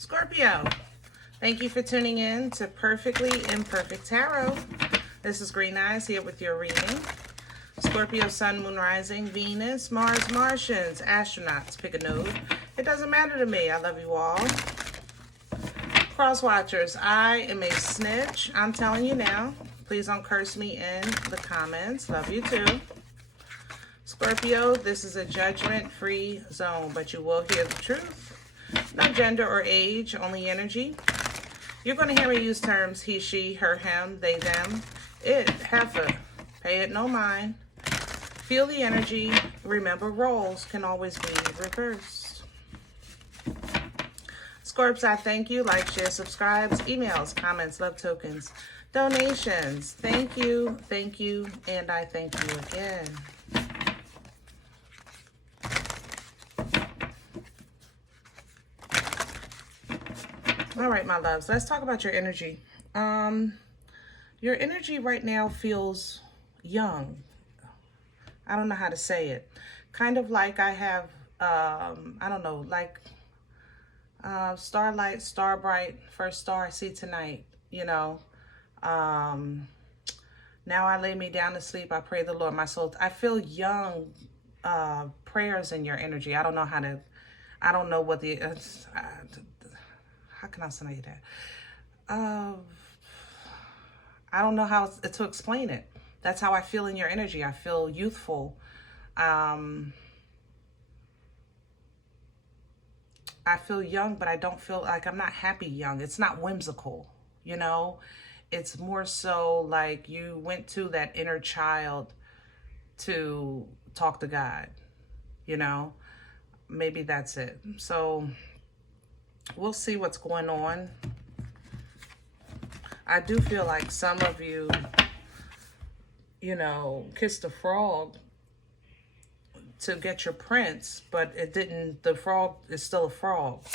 Scorpio, thank you for tuning in to Perfectly Imperfect Tarot. This is Green Eyes here with your reading. Scorpio, Sun, Moon, Rising, Venus, Mars, Martians, astronauts. Pick a node. It doesn't matter to me. I love you all. Cross watchers, I am a snitch. I'm telling you now. Please don't curse me in the comments. Love you too. Scorpio, this is a judgment-free zone, but you will hear the truth. No gender or age, only energy. You're going to hear me use terms he, she, her, him, they, them, it, heifer. Pay it no mind. Feel the energy. Remember, roles can always be reversed. Scorps, I thank you. Like, share, subscribes, emails, comments, love tokens, donations. Thank you, and I thank you again. All right, my loves, let's talk about your energy. Your energy right now feels young. I don't know how to say it. Kind of like I have, I don't know, like starlight, star bright, first star I see tonight, you know. Now I lay me down to sleep. I pray the Lord my soul. I feel young prayers in your energy. I don't know how to, I don't know what the, how can I say that? I don't know how to explain it. That's how I feel in your energy. I feel youthful. I feel young, but I don't feel like I'm not happy young. It's not whimsical, you know? It's more so like you went to that inner child to talk to God, you know? Maybe that's it. So we'll see what's going on. I do feel like some of you, you know, kissed a frog to get your prince, but it didn't, the frog is still a frog,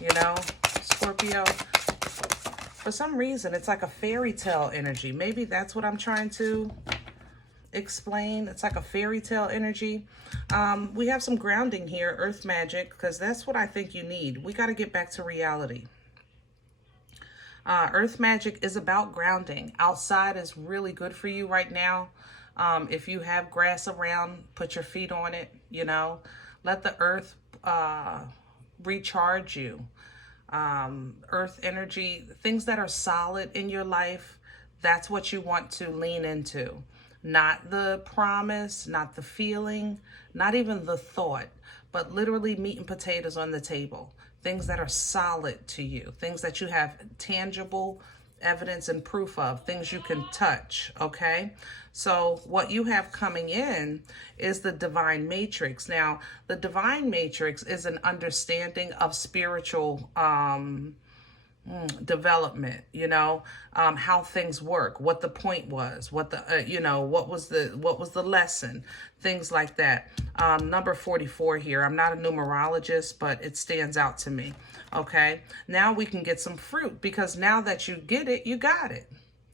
you know, Scorpio. For some reason, it's like a fairy tale energy. Maybe that's what I'm trying to explain. It's like a fairy tale energy. We have some grounding here, earth magic, because that's what I think you need. We got to get back to reality. Earth magic is about grounding. Outside is really good for you right now. If you have grass around, put your feet on it, you know. Let the earth recharge you. Earth energy, things that are solid in your life, that's what you want to lean into. Not the promise, not the feeling, not even the thought, but literally meat and potatoes on the table. Things that are solid to you, things that you have tangible evidence and proof of, things you can touch, okay? So what you have coming in is the divine matrix. Now, the divine matrix is an understanding of spiritual development, you know, how things work, what the point was, what the you know, what was the lesson, things like that. Number 44 here. I'm not a numerologist, but it stands out to me. Okay, now we can get some fruit, because now that you get it, you got it,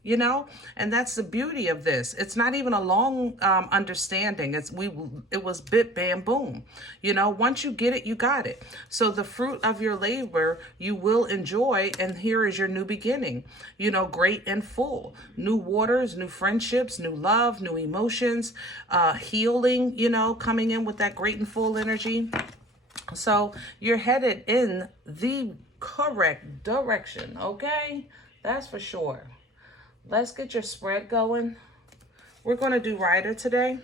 you know. And that's the beauty of this. It's not even a long understanding. It was bit, bam, boom, you know. Once you get it, you got it. So the fruit of your labor you will enjoy, and here is your new beginning, you know, great and full. New waters, new friendships, new love, new emotions, healing, you know, coming in with that great and full energy. So you're headed in the correct direction, okay? That's for sure. Let's get your spread going. We're going to do Rider today.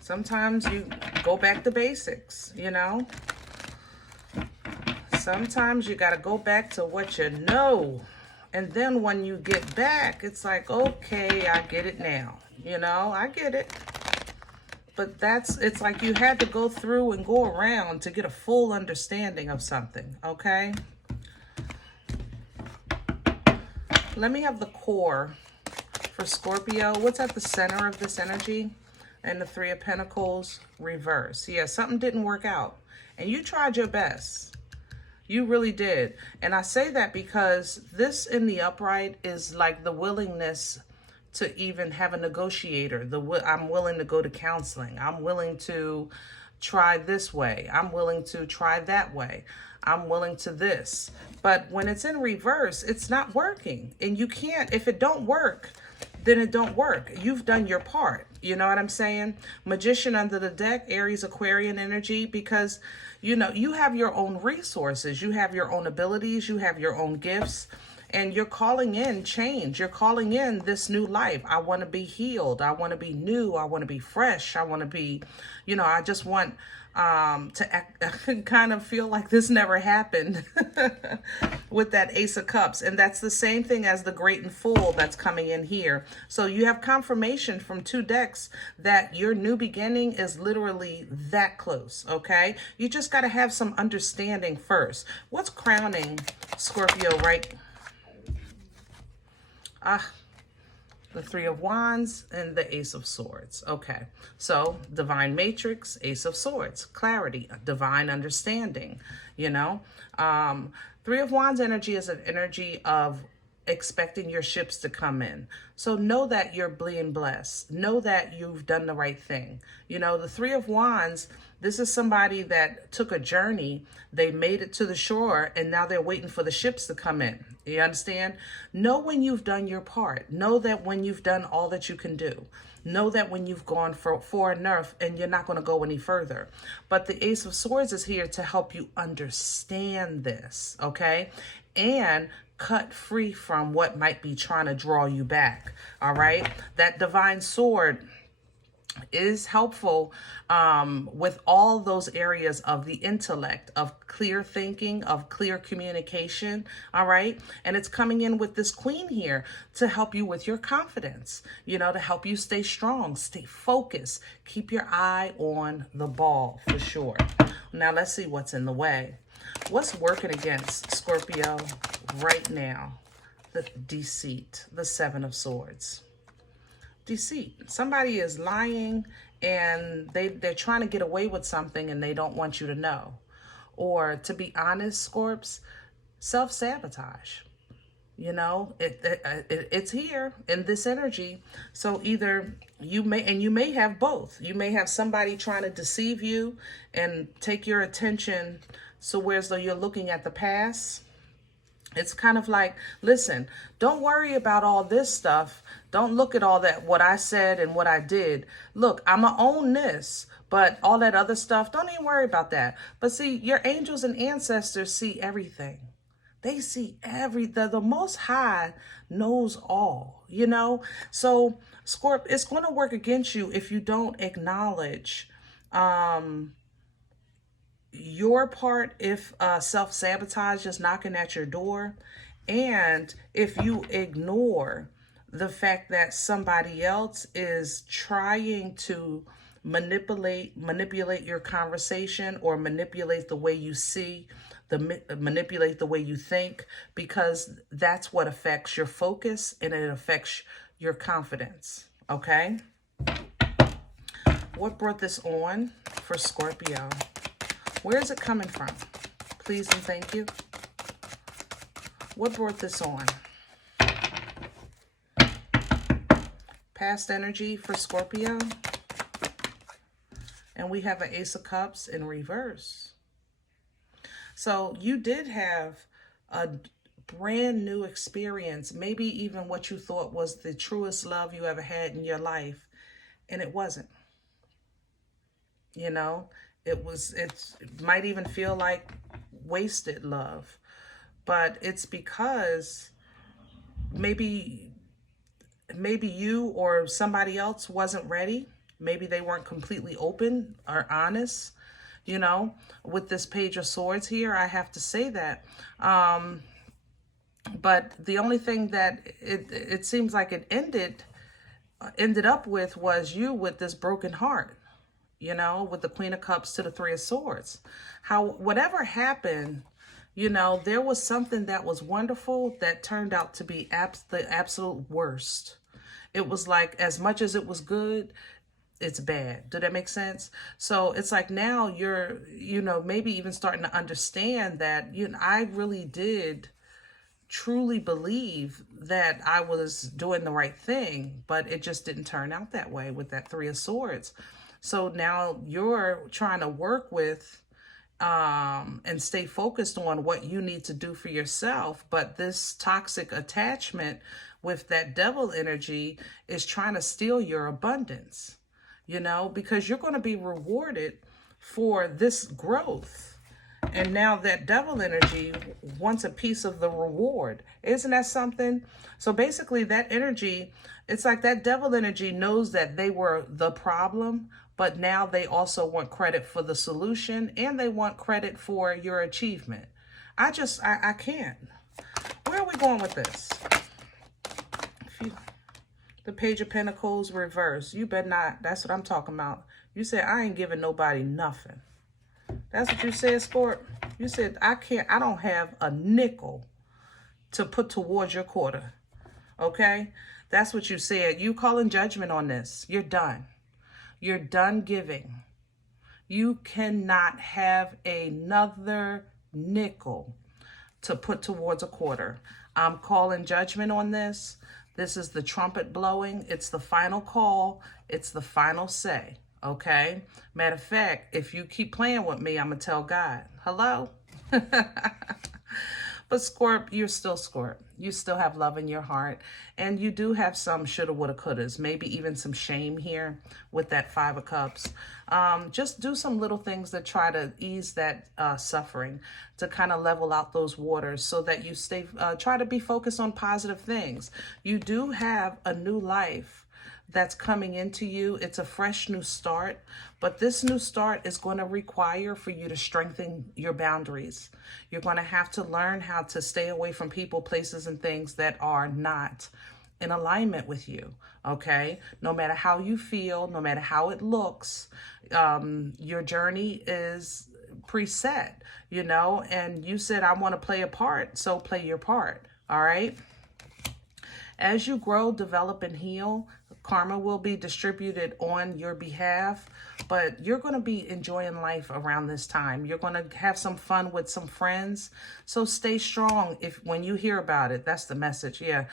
Sometimes you go back to basics, you know. Sometimes you got to go back to what you know. And then when you get back, it's like, okay, I get it now. You know, I get it. But it's like you had to go through and go around to get a full understanding of something, okay? Let me have the core for Scorpio. What's at the center of this energy? And the Three of Pentacles, reverse. Yeah, something didn't work out. And you tried your best. You really did. And I say that because this in the upright is like the willingness to even have a negotiator. I'm willing to go to counseling. I'm willing to try this way. I'm willing to try that way. I'm willing to this. But when it's in reverse, it's not working. And you can't, if it don't work, then it don't work. You've done your part. You know what I'm saying? Magician under the deck, Aries, Aquarian energy, because, you know, you have your own resources. You have your own abilities. You have your own gifts. And you're calling in change. You're calling in this new life. I want to be healed. I want to be new. I want to be fresh. I want to be, you know, I just want to act, kind of feel like this never happened with that Ace of Cups. And that's the same thing as the Great and Fool that's coming in here. So you have confirmation from 2 decks that your new beginning is literally that close, okay? You just got to have some understanding first. What's crowning Scorpio, right? The 3 of Wands and the Ace of Swords. Okay, so divine matrix, Ace of Swords, clarity, divine understanding, you know. 3 of Wands energy is an energy of expecting your ships to come in. So know that you're being blessed. Know that you've done the right thing. You know, the 3 of Wands, this is somebody that took a journey. They made it to the shore and now they're waiting for the ships to come in. You understand? Know when you've done your part. Know that when you've done all that you can do. Know that when you've gone far enough and you're not going to go any further. But the Ace of Swords is here to help you understand this, okay? And cut free from what might be trying to draw you back, all right? That divine sword is helpful with all those areas of the intellect, of clear thinking, of clear communication, all right? And it's coming in with this Queen here to help you with your confidence, you know, to help you stay strong, stay focused, keep your eye on the ball for sure. Now let's see what's in the way. What's working against Scorpio right now? The deceit, the 7 of Swords. Deceit. Somebody is lying and they're trying to get away with something and they don't want you to know. Or to be honest, Scorps, self-sabotage. You know, it's here in this energy. So either you may have both. You may have somebody trying to deceive you and take your attention so whereas though you're looking at the past. It's kind of like, listen, don't worry about all this stuff. Don't look at all that, what I said and what I did. Look, I'm going to own this, but all that other stuff, don't even worry about that. But see, your angels and ancestors see everything. They see the Most High knows all, you know? So, Scorp, it's going to work against you if you don't acknowledge your part, if self-sabotage is knocking at your door, and if you ignore the fact that somebody else is trying to manipulate your conversation or manipulate the way you see, manipulate the way you think, because that's what affects your focus and it affects your confidence, okay? What brought this on for Scorpio? Where is it coming from? Please and thank you. What brought this on? Past energy for Scorpio. And we have an Ace of Cups in reverse. So you did have a brand new experience, maybe even what you thought was the truest love you ever had in your life, and it wasn't. You know? It might even feel like wasted love, but it's because maybe you or somebody else wasn't ready. Maybe they weren't completely open or honest, you know, with this Page of Swords here. I have to say that. But the only thing that it seems like it ended up with was you with this broken heart. You know, with the Queen of Cups to the 3 of Swords. Whatever happened, you know, there was something that was wonderful that turned out to be the absolute worst. It was like, as much as it was good, it's bad. Did that make sense? So it's like now you're, you know, maybe even starting to understand that, you know, I really did truly believe that I was doing the right thing, but it just didn't turn out that way with that Three of Swords. So now you're trying to work with and stay focused on what you need to do for yourself. But this toxic attachment with that devil energy is trying to steal your abundance, you know, because you're going to be rewarded for this growth. And now that devil energy wants a piece of the reward. Isn't that something? So basically that energy, it's like that devil energy knows that they were the problem, but now they also want credit for the solution, and they want credit for your achievement. I can't. Where are we going with this? The Page of Pentacles reverse. You better not. That's what I'm talking about. You said, I ain't giving nobody nothing. That's what you said, Scorp. You said, I don't have a nickel to put towards your quarter. Okay? That's what you said. You calling judgment on this. You're done. You're done giving. You cannot have another nickel to put towards a quarter. I'm calling judgment on this. This is the trumpet blowing. It's the final call. It's the final say. Okay? Matter of fact, if you keep playing with me, I'm going to tell God. Hello? But Scorp, you're still Scorp. You still have love in your heart. And you do have some shoulda, woulda, couldas. Maybe even some shame here with that Five of Cups. Just do some little things that try to ease that suffering, to kind of level out those waters so that you stay, try to be focused on positive things. You do have a new life that's coming into you. It's a fresh new start, but this new start is going to require for you to strengthen your boundaries. You're going to have to learn how to stay away from people, places, and things that are not in alignment with you. Okay? No matter how you feel, no matter how it looks, your journey is preset, you know, and you said, I want to play a part, so play your part. All right? As you grow, develop, and heal, karma will be distributed on your behalf, but you're going to be enjoying life around this time. You're going to have some fun with some friends. So stay strong. When you hear about it, that's the message. Yeah,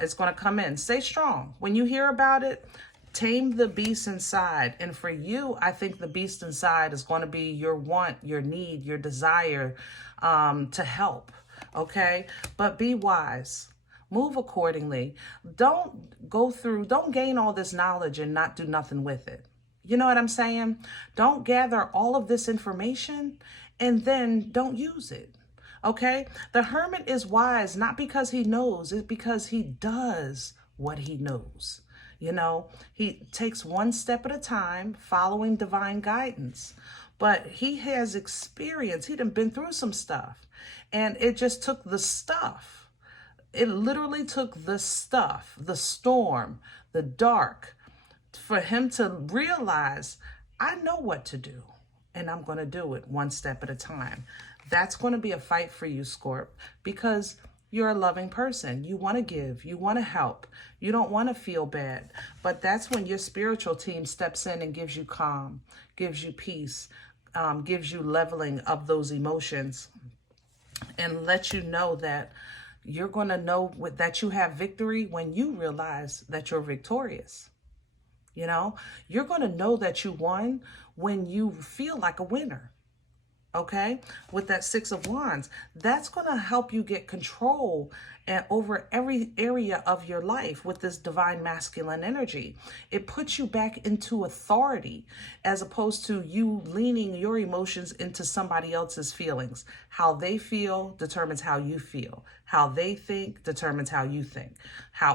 it's going to come in. Stay strong. When you hear about it, tame the beast inside. And for you, I think the beast inside is going to be your want, your need, your desire to help. Okay? But be wise. Move accordingly. Don't gain all this knowledge and not do nothing with it. You know what I'm saying? Don't gather all of this information and then don't use it. Okay? The hermit is wise, not because he knows, it's because he does what he knows. You know, he takes one step at a time, following divine guidance. But he has experience. He done been through some stuff. And it just took the stuff. It literally took the stuff, the storm, the dark, for him to realize, I know what to do, and I'm going to do it one step at a time. That's going to be a fight for you, Scorp, because you're a loving person. You want to give. You want to help. You don't want to feel bad. But that's when your spiritual team steps in and gives you calm, gives you peace, gives you leveling of those emotions, and lets you know that you're going to know that you have victory when you realize that you're victorious. You know, you're going to know that you won when you feel like a winner. Okay? With that Six of Wands, that's going to help you get control over every area of your life with this divine masculine energy. It puts you back into authority as opposed to you leaning your emotions into somebody else's feelings. How they feel determines how you feel. How they think determines how you think.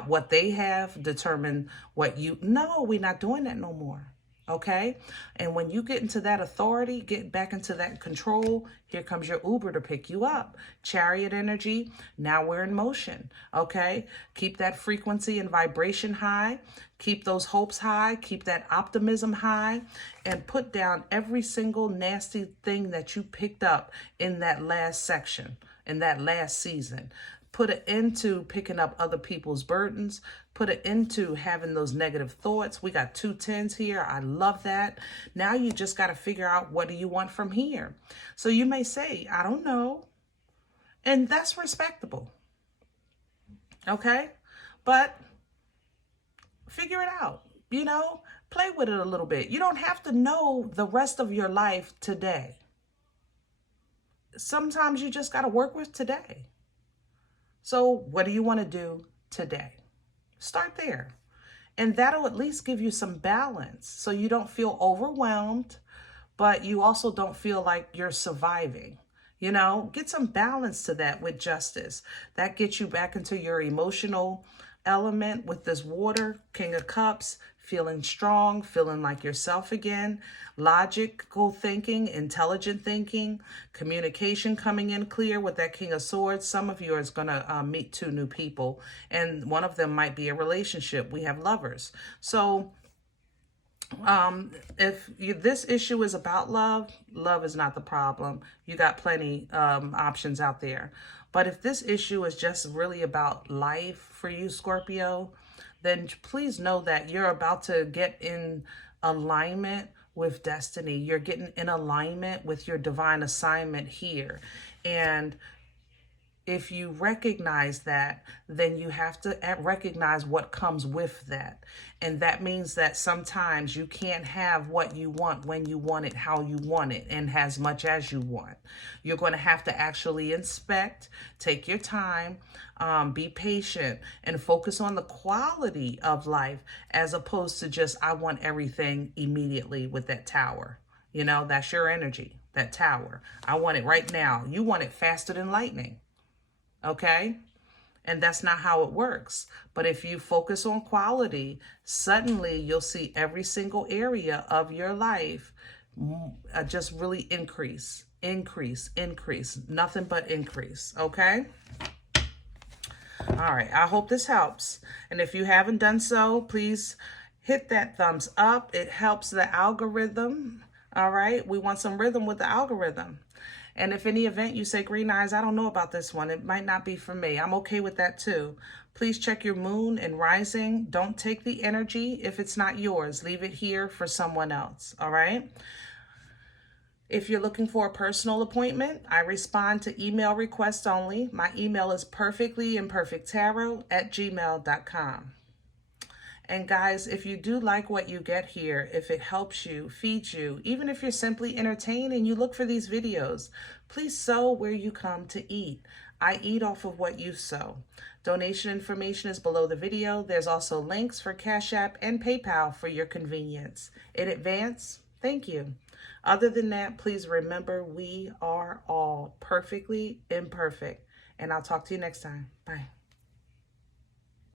What they have determine what you... No, we're not doing that no more. Okay? And when you get into that authority, get back into that control, here comes your Uber to pick you up. Chariot energy, now we're in motion. Okay? Keep that frequency and vibration high. Keep those hopes high. Keep that optimism high. And put down every single nasty thing that you picked up in that last section, in that last season. Put it into picking up other people's burdens. Put it into having those negative thoughts. We got 2 10s here. I love that. Now you just got to figure out, what do you want from here? So you may say, I don't know. And that's respectable. okay? But figure it out, you know? Play with it a little bit. You don't have to know the rest of your life today. Sometimes you just got to work with today. So what do you want to do today? Start there. And that'll at least give you some balance so you don't feel overwhelmed, but you also don't feel like you're surviving. You know, get some balance to that with justice. That gets you back into your emotional element with this water, King of Cups, feeling strong, feeling like yourself again, logical thinking, intelligent thinking, communication coming in clear with that King of Swords. Some of you are going to meet 2 new people, and one of them might be a relationship. We have lovers. So if this issue is about love, love is not the problem. You got plenty options out there. But if this issue is just really about life for you, Scorpio, then please know that you're about to get in alignment with destiny. You're getting in alignment with your divine assignment here. And if you recognize that, then you have to recognize what comes with that. And that means that sometimes you can't have what you want when you want it, how you want it, and as much as you want. You're going to have to actually inspect, take your time, be patient, and focus on the quality of life as opposed to just, I want everything immediately with that tower. You know, that's your energy, that tower. I want it right now. You want it faster than lightning. Okay? And that's not how it works. But if you focus on quality, suddenly you'll see every single area of your life just really increase, nothing but increase. Okay? All right. I hope this helps. And if you haven't done so, please hit that thumbs up. It helps the algorithm. All right? We want some rhythm with the algorithm. And if any event you say, Green Eyes, I don't know about this one, it might not be for me, I'm okay with that too. Please check your moon and rising. Don't take the energy if it's not yours. Leave it here for someone else, all right? If you're looking for a personal appointment, I respond to email requests only. My email is perfectlyimperfecttarot@gmail.com. And guys, if you do like what you get here, if it helps you, feeds you, even if you're simply entertained and you look for these videos, please sow where you come to eat. I eat off of what you sow. Donation information is below the video. There's also links for Cash App and PayPal for your convenience. In advance, thank you. Other than that, please remember we are all perfectly imperfect. And I'll talk to you next time. Bye.